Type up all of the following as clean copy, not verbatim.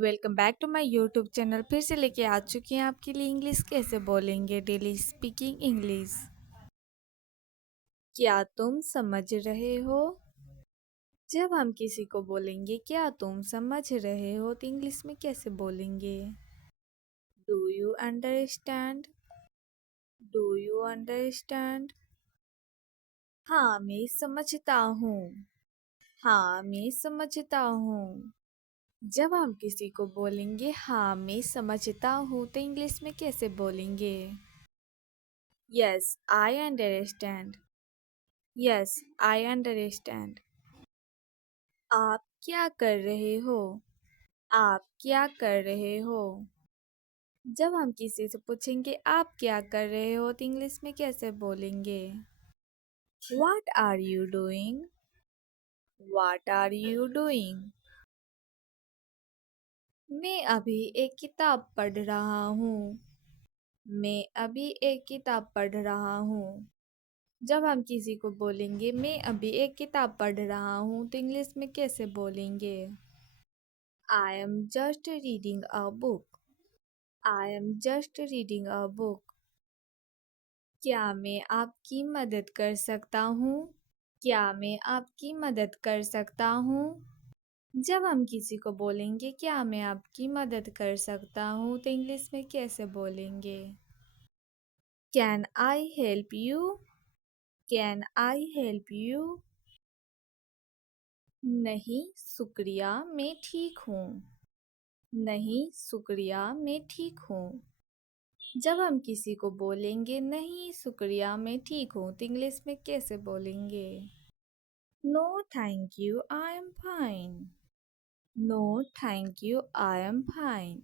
Welcome back to my YouTube channel. फिर से लेके आ चुकी हैं आपके लिए इंग्लिश कैसे बोलेंगे, डेली स्पीकिंग इंग्लिश। क्या तुम समझ रहे हो? जब हम किसी को बोलेंगे क्या तुम समझ रहे हो तो इंग्लिश में कैसे बोलेंगे? Do you understand? Do you understand? हाँ मैं समझता हूँ। हाँ मैं समझता हूँ। जब हम किसी को बोलेंगे हाँ मैं समझता हूँ तो इंग्लिश में कैसे बोलेंगे? Yes, I understand. Yes, I understand. आप क्या कर रहे हो? आप क्या कर रहे हो? जब हम किसी से पूछेंगे आप क्या कर रहे हो तो इंग्लिश में कैसे बोलेंगे? What are you doing? What are you doing? मैं अभी एक किताब पढ़ रहा हूँ। मैं अभी एक किताब पढ़ रहा हूँ। जब हम किसी को बोलेंगे मैं अभी एक किताब पढ़ रहा हूँ तो इंग्लिश में कैसे बोलेंगे? I am just reading a book. I am just reading a book. क्या मैं आपकी मदद कर सकता हूँ? क्या मैं आपकी मदद कर सकता हूँ? जब हम किसी को बोलेंगे क्या मैं आपकी मदद कर सकता हूँ तो इंग्लिश में कैसे बोलेंगे? Can I help you? Can I help you? नहीं शुक्रिया मैं ठीक हूँ। नहीं शुक्रिया मैं ठीक हूँ। जब हम किसी को बोलेंगे नहीं शुक्रिया मैं ठीक हूँ तो इंग्लिश में कैसे बोलेंगे? No thank you I am fine. No thank you I am fine.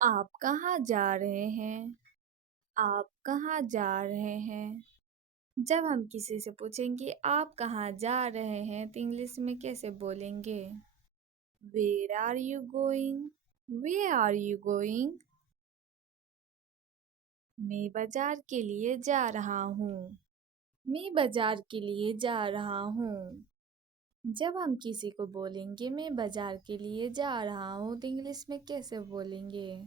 आप कहाँ जा रहे हैं? आप कहाँ जा रहे हैं? जब हम किसी से पूछेंगे आप कहाँ जा रहे हैं तो इंग्लिश में कैसे बोलेंगे? Where are you going? Where are you going? मैं बाजार के लिए जा रहा हूँ। मैं बाजार के लिए जा रहा हूँ। जब हम किसी को बोलेंगे मैं बाजार के लिए जा रहा हूँ तो इंग्लिश में कैसे बोलेंगे?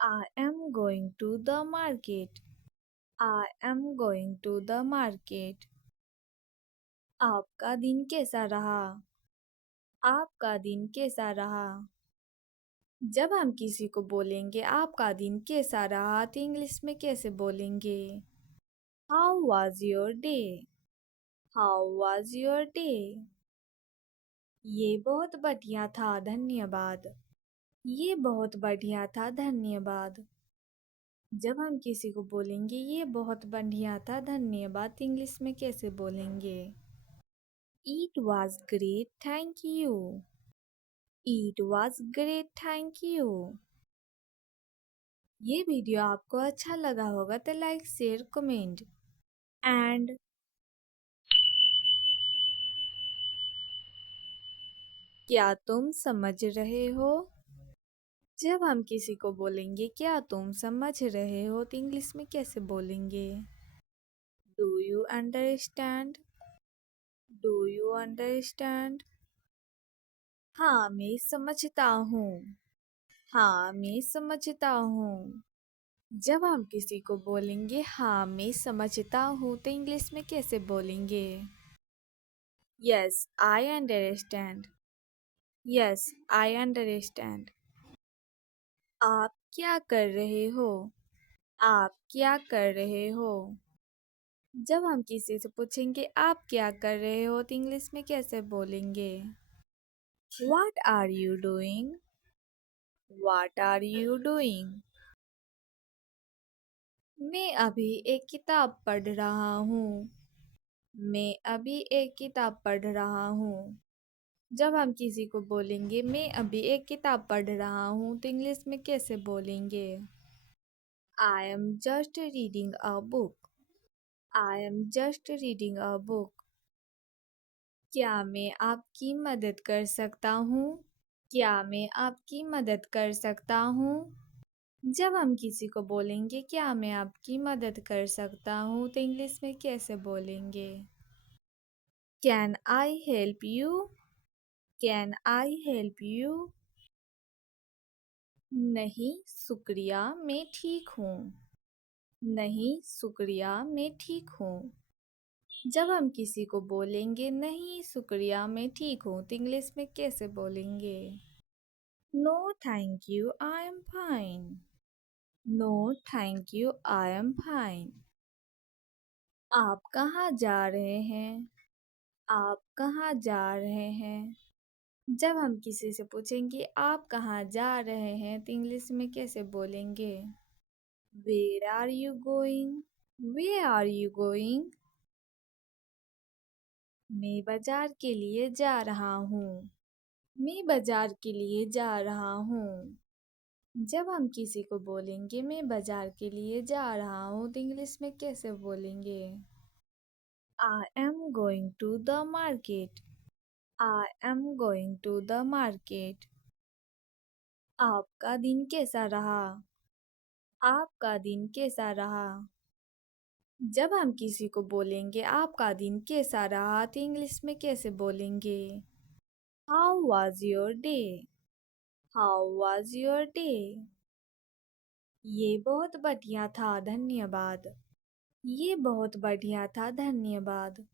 I am going to the market. I am going to the market. आपका दिन कैसा रहा? आपका दिन कैसा रहा? जब हम किसी को बोलेंगे आपका दिन कैसा रहा तो इंग्लिश में कैसे बोलेंगे? How was your day? How was your day? ये बहुत बढ़िया था धन्यवाद। ये बहुत बढ़िया था धन्यवाद। जब हम किसी को बोलेंगे ये बहुत बढ़िया था धन्यवाद तो इंग्लिश में कैसे बोलेंगे? It was great thank you. It was great thank you. ये वीडियो आपको अच्छा लगा होगा तो लाइक शेयर कमेंट एंड क्या तुम समझ रहे हो? जब हम किसी को बोलेंगे क्या तुम समझ रहे हो तो इंग्लिश में कैसे बोलेंगे? Do you understand? Do you understand? हाँ मैं समझता हूँ। हाँ मैं समझता हूँ। जब हम किसी को बोलेंगे हाँ मैं समझता हूँ तो इंग्लिश में कैसे बोलेंगे? Yes I understand. Yes I understand. आप क्या कर रहे हो? आप क्या कर रहे हो? जब हम किसी से पूछेंगे आप क्या कर रहे हो तो इंग्लिश में कैसे बोलेंगे? What are you doing? What are you doing? मैं अभी एक किताब पढ़ रहा हूँ। मैं अभी एक किताब पढ़ रहा हूँ। जब हम किसी को बोलेंगे मैं अभी एक किताब पढ़ रहा हूँ तो इंग्लिश में कैसे बोलेंगे? I am just reading a book. I am just reading a book. क्या मैं आपकी मदद कर सकता हूँ? क्या मैं आपकी मदद कर सकता हूँ? जब हम किसी को बोलेंगे क्या मैं आपकी मदद कर सकता हूँ तो इंग्लिश में कैसे बोलेंगे? Can I help you? Can I help you? नहीं शुक्रिया, मैं ठीक हूँ। नहीं शुक्रिया, मैं ठीक हूँ। जब हम किसी को बोलेंगे नहीं शुक्रिया मैं ठीक हूँ तो इंग्लिश में कैसे बोलेंगे? No thank you I am fine. No thank you I am fine. आप कहाँ जा रहे हैं? आप कहाँ जा रहे हैं? जब हम किसी से पूछेंगे आप कहाँ जा रहे हैं तो इंग्लिश में कैसे बोलेंगे? Where are you going? Where are you going? मैं बाजार के लिए जा रहा हूँ। मैं बाजार के लिए जा रहा हूँ। जब हम किसी को बोलेंगे मैं बाजार के लिए जा रहा हूँ तो इंग्लिश में कैसे बोलेंगे? I am going to the market. I am going to the market. आपका दिन कैसा रहा? आपका दिन कैसा रहा? जब हम किसी को बोलेंगे आपका दिन कैसा रहा तो इंग्लिश में कैसे बोलेंगे? How was your day? How was your day? ये बहुत बढ़िया था धन्यवाद। ये बहुत बढ़िया था धन्यवाद।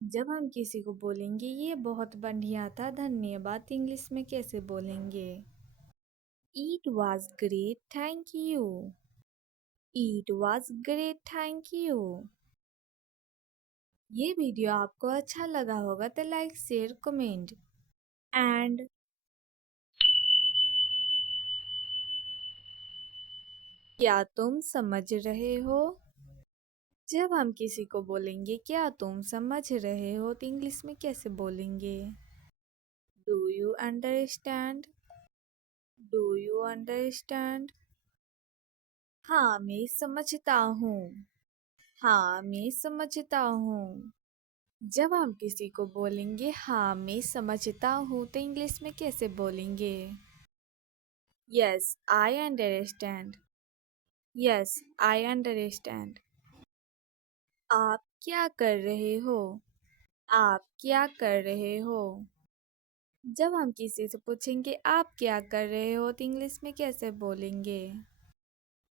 जब हम किसी को बोलेंगे ये बहुत बढ़िया था धन्यवाद इंग्लिश में कैसे बोलेंगे? It was great thank you. It was great thank you. ये वीडियो आपको अच्छा लगा होगा तो लाइक शेयर कमेंट एंड क्या तुम समझ रहे हो? जब हम किसी को बोलेंगे क्या तुम समझ रहे हो तो इंग्लिश में कैसे बोलेंगे? Do you understand? Do you understand? हाँ मैं समझता हूँ। हाँ मैं समझता हूँ। जब हम किसी को बोलेंगे हाँ मैं समझता हूँ तो इंग्लिश में कैसे बोलेंगे? Yes I understand. Yes I understand. आप क्या कर रहे हो? आप क्या कर रहे हो? जब हम किसी से पूछेंगे आप क्या कर रहे हो तो इंग्लिश में कैसे बोलेंगे?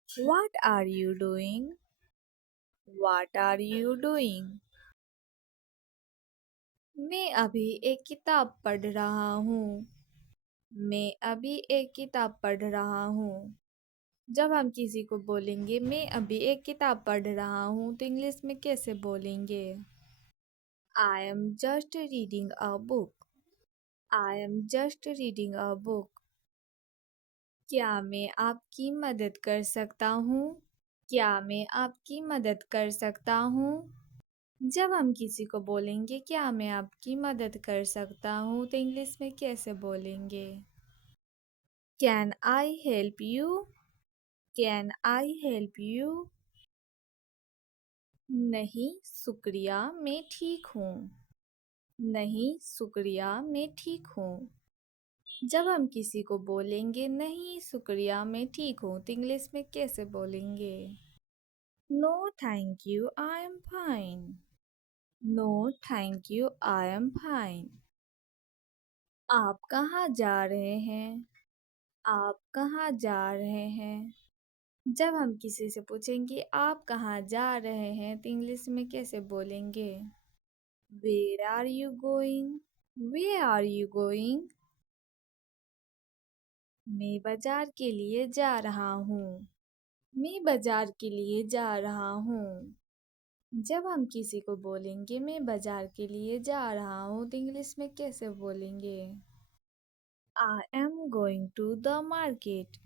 What are you doing? What are you doing? मैं अभी एक किताब पढ़ रहा हूँ। मैं अभी एक किताब पढ़ रहा हूँ। जब हम किसी को बोलेंगे मैं अभी एक किताब पढ़ रहा हूँ तो इंग्लिश में कैसे बोलेंगे? I am just reading a book. I am just reading a book. क्या मैं आपकी मदद कर सकता हूँ? क्या मैं आपकी मदद कर सकता हूँ? जब हम किसी को बोलेंगे क्या मैं आपकी मदद कर सकता हूँ तो इंग्लिश में कैसे बोलेंगे? Can I help you? Can I help you? नहीं शुक्रिया मैं ठीक हूँ। नहीं शुक्रिया मैं ठीक हूँ। जब हम किसी को बोलेंगे नहीं शुक्रिया मैं ठीक हूँ तो इंग्लिश में कैसे बोलेंगे? No thank you I am fine. No thank you I am fine. आप कहाँ जा रहे हैं? आप कहाँ जा रहे हैं? जब हम किसी से पूछेंगे आप कहाँ जा रहे हैं तो इंग्लिश में कैसे बोलेंगे? Where are you going? Where are you going? मैं बाजार के लिए जा रहा हूँ। मैं बाजार के लिए जा रहा हूँ। जब हम किसी को बोलेंगे मैं बाजार के लिए जा रहा हूँ तो इंग्लिश में कैसे बोलेंगे? I am going to the market.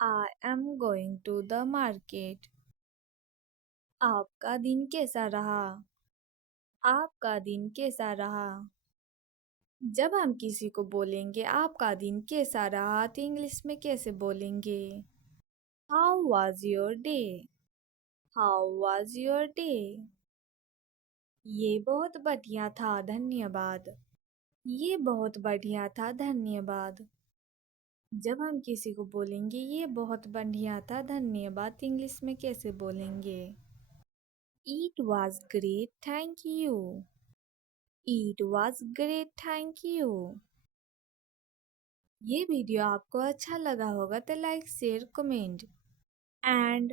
I am going to the market. आपका दिन कैसा रहा? आपका दिन कैसा रहा? जब हम किसी को बोलेंगे आपका दिन कैसा रहा तो इंग्लिश में कैसे बोलेंगे? How was your day? How was your day? ये बहुत बढ़िया था धन्यवाद। ये बहुत बढ़िया था धन्यवाद। जब हम किसी को बोलेंगे ये बहुत बढ़िया था धन्यवाद इंग्लिश में कैसे बोलेंगे? It was great thank you. It was great, thank you. ये वीडियो आपको अच्छा लगा होगा तो लाइक शेयर कमेंट एंड